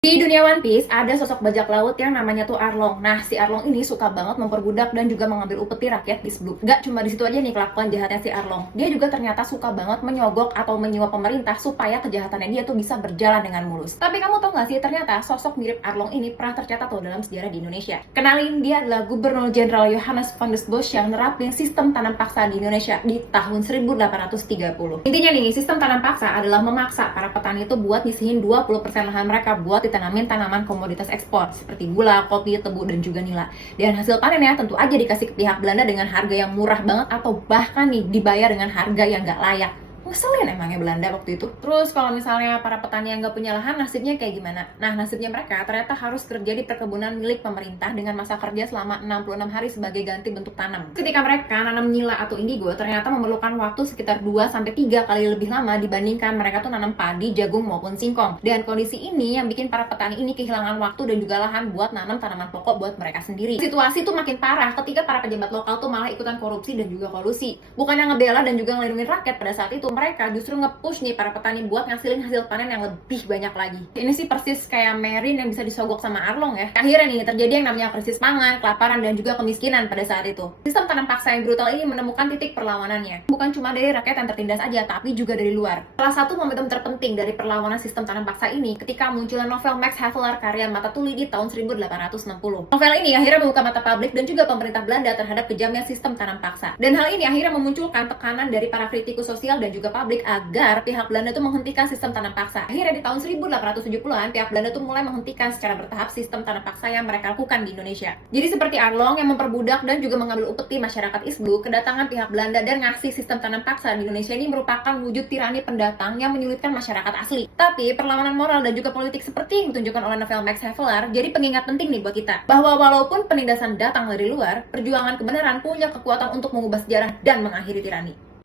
Di dunia One Piece ada sosok bajak laut yang namanya tuh Arlong. Nah, si Arlong ini suka banget memperbudak dan juga mengambil upeti rakyat di Beast Blue. Gak cuma di situ aja nih kelakuan jahatnya si Arlong. Dia juga ternyata suka banget menyogok atau menyuap pemerintah supaya kejahatannya dia tuh bisa berjalan dengan mulus. Tapi kamu tau gak sih, ternyata sosok mirip Arlong ini pernah tercatat tuh dalam sejarah di Indonesia. Kenalin, dia adalah Gubernur Jenderal Johannes van der Bosch yang nerapin sistem tanam paksa di Indonesia di tahun 1830. Intinya nih, sistem tanam paksa adalah memaksa para petani itu buat nyisihin 20% lahan mereka buat ditanamin tanaman komoditas ekspor seperti gula, kopi, tebu, dan juga nila. Dan hasil panennya tentu aja dikasih ke pihak Belanda dengan harga yang murah banget atau bahkan nih dibayar dengan harga yang gak layak. Ngeselin emangnya Belanda waktu itu. Terus kalau misalnya para petani yang gak punya lahan, nasibnya kayak gimana? Nah, nasibnya mereka ternyata harus kerja di perkebunan milik pemerintah dengan masa kerja selama 66 hari sebagai ganti bentuk tanam. Ketika mereka nanam nila atau indigo, ternyata memerlukan waktu sekitar 2-3 kali lebih lama dibandingkan mereka tuh nanam padi, jagung, maupun singkong. Dan kondisi ini yang bikin para petani ini kehilangan waktu dan juga lahan buat nanam tanaman pokok buat mereka sendiri. Situasi tuh makin parah ketika para pejabat lokal tuh malah ikutan korupsi dan juga kolusi. Bukannya ngebela dan juga ngelindungin rakyat pada saat itu, mereka justru nge-push nih para petani buat ngasilin hasil panen yang lebih banyak lagi. Ini sih persis kayak Merin yang bisa disogok sama Arlong ya. Akhirnya nih terjadi yang namanya krisis pangan, kelaparan, dan juga kemiskinan pada saat itu. Sistem tanam paksa yang brutal ini menemukan titik perlawanannya. Bukan cuma dari rakyat yang tertindas aja, tapi juga dari luar. Salah satu momentum terpenting dari perlawanan sistem tanam paksa ini ketika munculnya novel Max Havelaar karya Mata Tuli di tahun 1860. Novel ini akhirnya membuka mata publik dan juga pemerintah Belanda terhadap kejamnya sistem tanam paksa. Dan hal ini akhirnya memunculkan tekanan dari para kritikus sosial dan juga publik agar pihak Belanda tuh menghentikan sistem tanam paksa. Akhirnya di tahun 1870-an, pihak Belanda tuh mulai menghentikan secara bertahap sistem tanam paksa yang mereka lakukan di Indonesia. Jadi seperti Arlong yang memperbudak dan juga mengambil upeti masyarakat East Blue, kedatangan pihak Belanda dan ngasih sistem tanam paksa di Indonesia ini merupakan wujud tirani pendatang yang menyulitkan masyarakat asli. Tapi perlawanan moral dan juga politik seperti yang ditunjukkan oleh novel Max Havelaar jadi pengingat penting nih buat kita, bahwa walaupun penindasan datang dari luar, perjuangan kebenaran punya kekuatan untuk mengubah sejarah dan mengakhiri tirani.